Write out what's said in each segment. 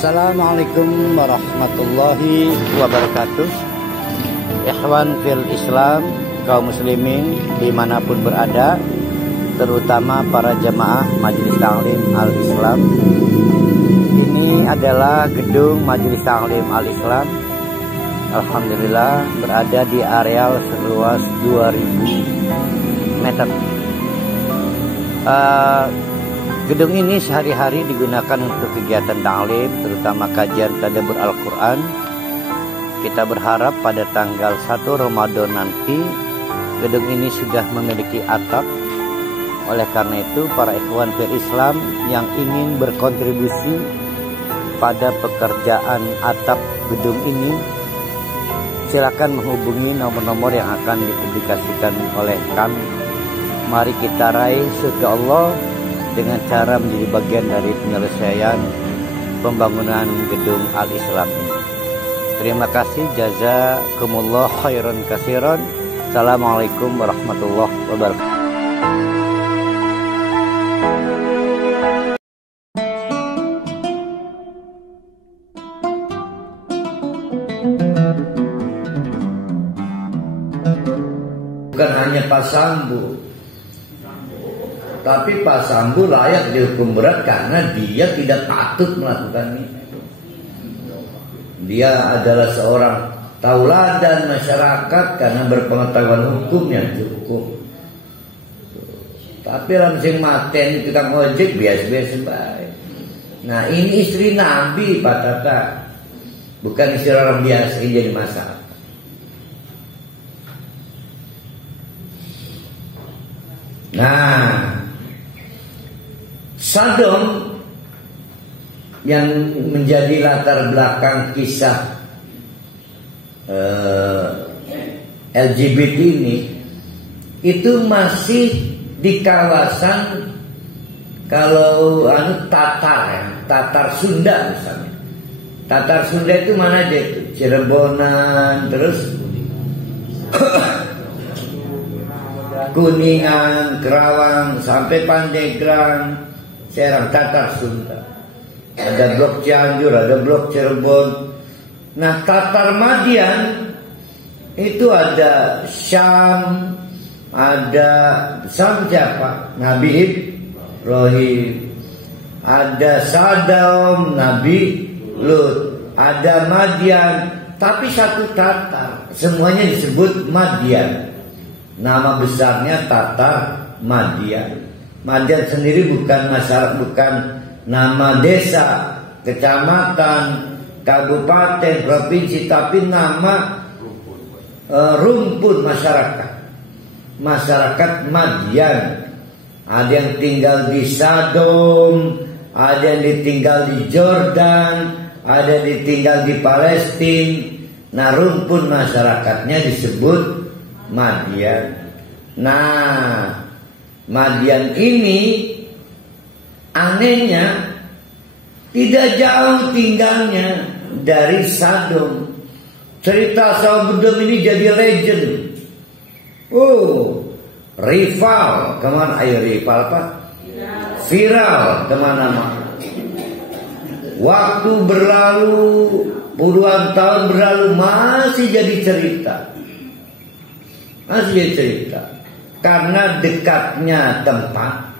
Assalamualaikum warahmatullahi wabarakatuh. Ikhwan fil Islam, kaum muslimin dimanapun berada, terutama para jamaah Majelis Ta'lim Al-Islam. Ini adalah gedung Majelis Ta'lim Al-Islam. Alhamdulillah berada di areal seluas 2000 meter. Gedung ini sehari-hari digunakan untuk kegiatan ta'lim, terutama kajian tadabbur Al-Quran. Kita berharap pada tanggal 1 Ramadan nanti gedung ini sudah memiliki atap. Oleh karena itu para ikhwan fil Islam yang ingin berkontribusi pada pekerjaan atap gedung ini, silakan menghubungi nomor-nomor yang akan dipublikasikan oleh kami. Mari kita raih surga Allah dengan cara menjadi bagian dari penyelesaian pembangunan gedung Al-Islam ini. Terima kasih, jazakumullah khairan katsiran. Assalamualaikum warahmatullahi wabarakatuh. Bukan hanya Pak Sambo, tapi Pak Sambo layak dihukum berat karena dia tidak patut melakukan itu. Dia adalah seorang tauladan masyarakat karena berpengetahuan hukum yang cukup. Tapi langsung maten tukang ojek biasa-biasa baik. Nah, ini istri Nabi Pak Tata, bukan istri orang biasa yang jadi masalah. Nah, Sodom yang menjadi latar belakang kisah LGBT ini, itu masih di kawasan kalau Tatar Sunda misalnya. Tatar Sunda itu mana aja itu? Cirebonan, terus Kuningan, Kerawang, sampai Pandeglang, Serang, Tatar Sunda. Ada blok Cianjur, ada blok Cirebon. Nah, Tatar Madian itu ada Syam, ada Syam siapa? Nabi Ibrahim. Ada Sadom, Nabi Lut. Ada Madian, tapi satu Tatar. Semuanya disebut Madian. Nama besarnya Tatar Madian. Madian sendiri bukan masyarakat, bukan nama desa, kecamatan, kabupaten, provinsi, tapi nama rumpun masyarakat. Masyarakat Madian. Ada yang tinggal di Sodom, ada yang tinggal di Jordan, ada yang tinggal di Palestina. Nah, rumpun masyarakatnya disebut Madian. Nah, Madian ini anehnya tidak jauh tinggalnya dari Sodom. Cerita Sodom ini jadi legend. Oh, rival kemana? Ayo rival apa? Viral kemana-mana. Waktu berlalu, puluhan tahun berlalu, masih jadi cerita. Masih jadi cerita. Karena dekatnya tempat,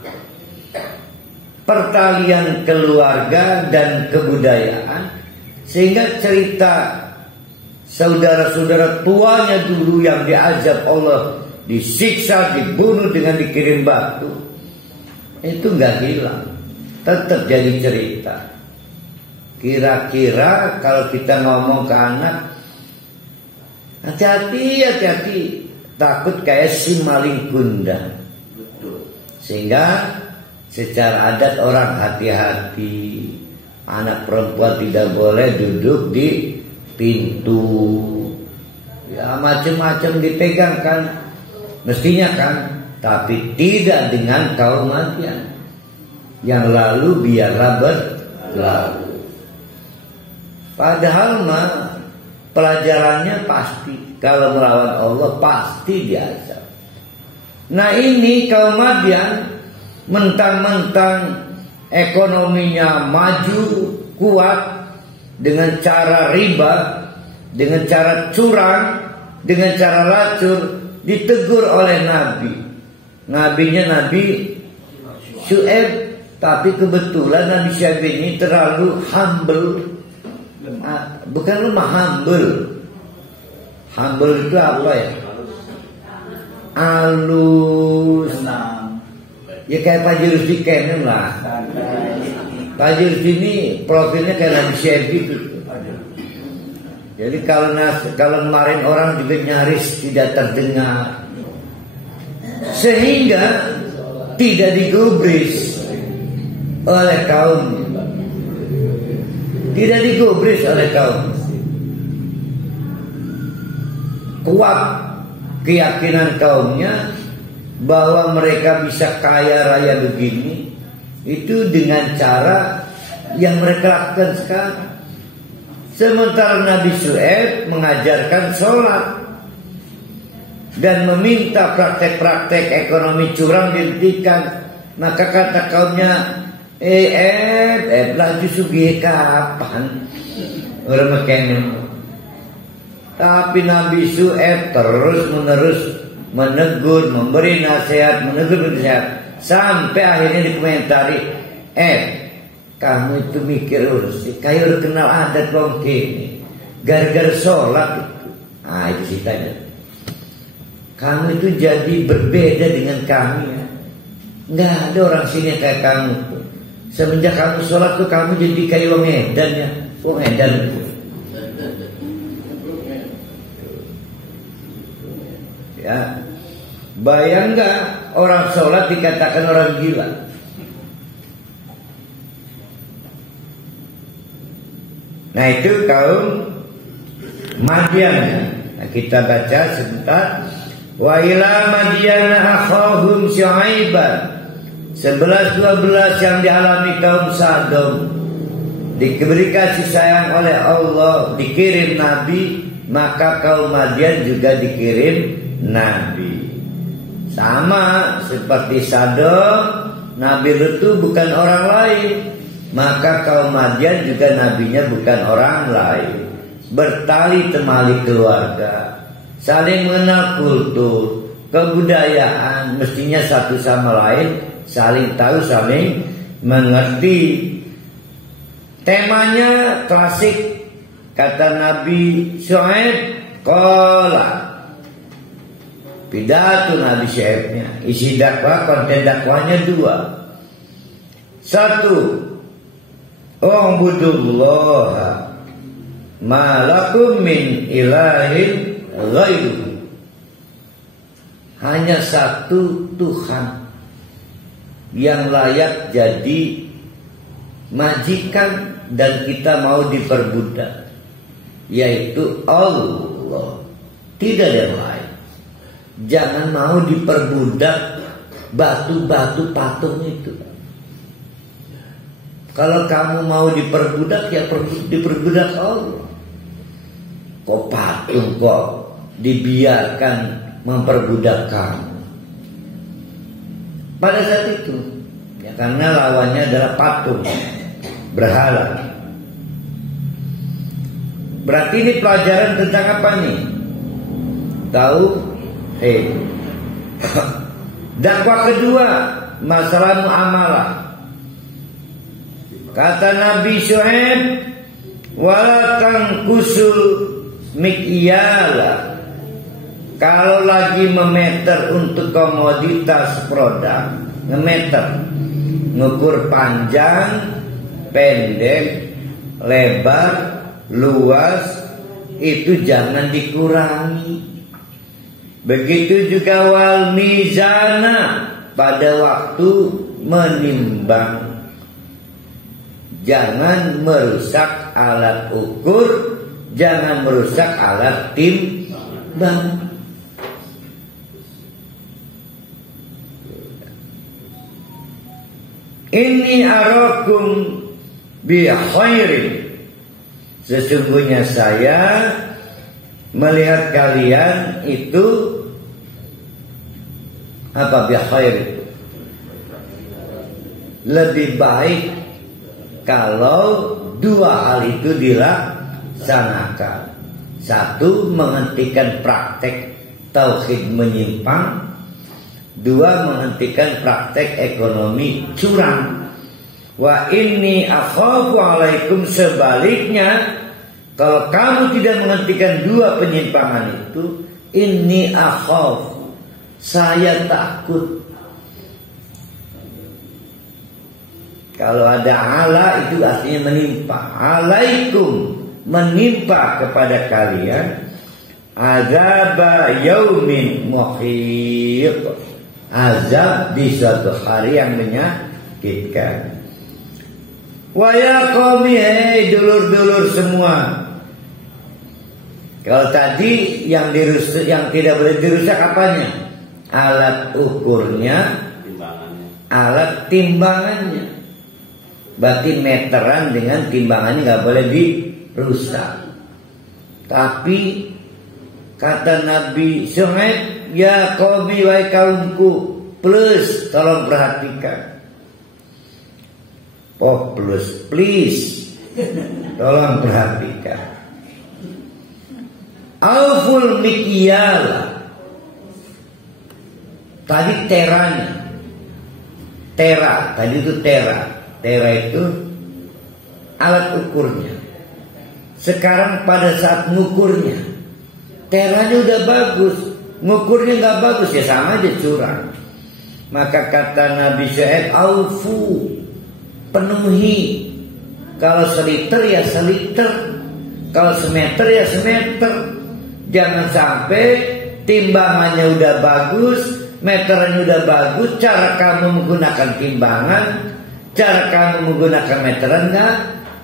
pertalian keluarga dan kebudayaan, sehingga cerita saudara-saudara tuanya dulu yang diazab Allah, disiksa, dibunuh dengan dikirim batu, itu nggak hilang, tetap jadi cerita. Kira-kira kalau kita ngomong ke anak, hati-hati, hati-hati, takut kayak si maling kundang. Sehingga secara adat orang hati-hati. Anak perempuan tidak boleh duduk di pintu. Ya macam-macam dipegang kan, mestinya kan. Tapi tidak dengan kaum Madian. Yang lalu biarlah berlalu. Padahal mah pelajarannya pasti, kalau melawan Allah pasti diazab. Nah, ini kaum Madian mentang-mentang ekonominya maju, kuat, dengan cara riba, dengan cara curang, dengan cara lacur, ditegur oleh Nabi. Nabinya Nabi Syuaib, tapi kebetulan Nabi Syuaib ini terlalu humble. Bukan lemah, humble. Humble itu apa ya? Halus. Ya kayak Pak Jurus di Kenem lah. Pak Jurus ini profilnya kayak Nabi Syuaib gitu. Jadi kalau kemarin orang juga nyaris tidak terdengar, sehingga tidak digubris oleh kaum, tidak digubris oleh kaum. Kuat keyakinan kaumnya bahwa mereka bisa kaya raya begini itu dengan cara yang mereka lakukan sekarang. Sementara Nabi Syuaib mengajarkan sholat dan meminta praktek-praktek ekonomi curang dihentikan. Maka kata kaumnya, laju sugih kapan orang makan. Tapi Nabi Syuaib terus menerus menegur, memberi nasihat, sampai akhirnya dikomentari, kamu itu mikir urus, kayak kenal adat wong kene, gara-gara sholat itu. Itu ceritanya. Kamu itu jadi berbeda dengan kami. Nggak ada orang sini kayak kamu. Semenjak kamu sholat tuh kamu jadi kayak wong edan ya, wong edan. Ya, bayang nggak orang sholat dikatakan orang gila? Nah itu kaum Madian. Nah, kita baca sebentar. Wa ila Madian akhahum Syuaiban. 11-12 yang dialami kaum Sodom, diberi kasih sayang oleh Allah, dikirim Nabi, maka kaum Madian juga dikirim Nabi. Sama seperti Sodom, Nabi Lut itu bukan orang lain, maka kaum Madian juga nabinya bukan orang lain. Bertali temali keluarga, saling mengenal kultur, kebudayaan, mestinya satu sama lain saling tahu, saling mengerti. Temanya klasik, kata Nabi Syuaib, qala. Pidato Nabi Syuaibnya, isi dakwah, konten dakwahnya 2. 1, U'budullaha ma lakum min ilahin ghairuhu. Hanya satu Tuhan yang layak jadi majikan dan kita mau diperbudak, yaitu Allah. Tidak ada yang lain. Jangan mau diperbudak batu-batu patung itu. Kalau kamu mau diperbudak, ya diperbudak Allah. Kok patung kok dibiarkan memperbudak kamu? Pada saat itu, ya karena lawannya adalah patung, berhala. Berarti ini pelajaran tentang apa nih? Tahu? Dakwah kedua, masalah muamalah. Kata Nabi Syuaib, wala tangkusul mikyala. Kalau lagi memeter untuk komoditas produk, ngemeter, ngukur panjang, pendek, lebar, luas, itu jangan dikurangi. Begitu juga wal mizana, pada waktu menimbang. Jangan merusak alat ukur, jangan merusak alat timbang. Inni arakum bi khairin. Sesungguhnya saya melihat kalian itu apa, bi khair, lebih baik kalau dua hal itu dilaksanakan. Satu, menghentikan praktek tauhid menyimpang. Dua, menghentikan praktek ekonomi curang. Wa inni akhafu alaikum, sebaliknya, kalau kamu tidak menghentikan dua penyimpangan itu, inni akhaf, saya takut. Kalau ada ala itu artinya menimpa. Alaikum, menimpa kepada kalian azab yaumin muhiq, azab di suatu hari yang menyakitkan. Wa ya qaumi, hei dulur-dulur semua. Kalau tadi yang dirusak, yang tidak boleh dirusak apanya? Alat ukurnya, alat timbangannya. Berarti meteran dengan timbangannya nggak boleh dirusak. Tapi kata Nabi Syuaib, ya qaumi, wahai kaumku, plus tolong perhatikan. Oh plus, please, tolong perhatikan. Auful mikyal. Tadi teranya, tera, tadi itu tera. Tera itu alat ukurnya. Sekarang pada saat ngukurnya, teranya udah bagus, ngukurnya nggak bagus, ya sama aja curang. Maka kata Nabi Syuaib, aufu, penuhi. Kalau seliter ya seliter, kalau semeter ya semeter. Jangan sampai timbangannya udah bagus, meterannya udah bagus, cara kamu menggunakan timbangan, cara kamu menggunakan meteran nggak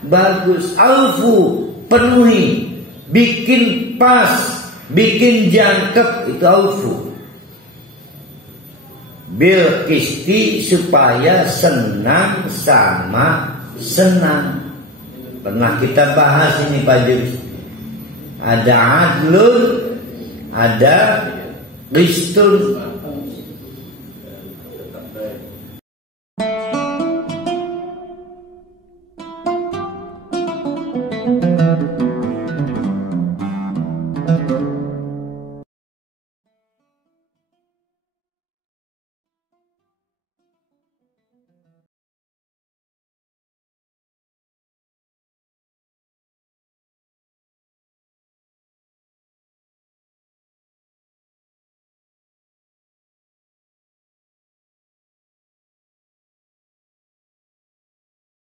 bagus. Aufu, penuhi, bikin pas, bikin jangkep, itu aufu. Bil kisti, supaya senang sama senang. Pernah kita bahas ini Pak Jus. Ada adlun, ada qistun.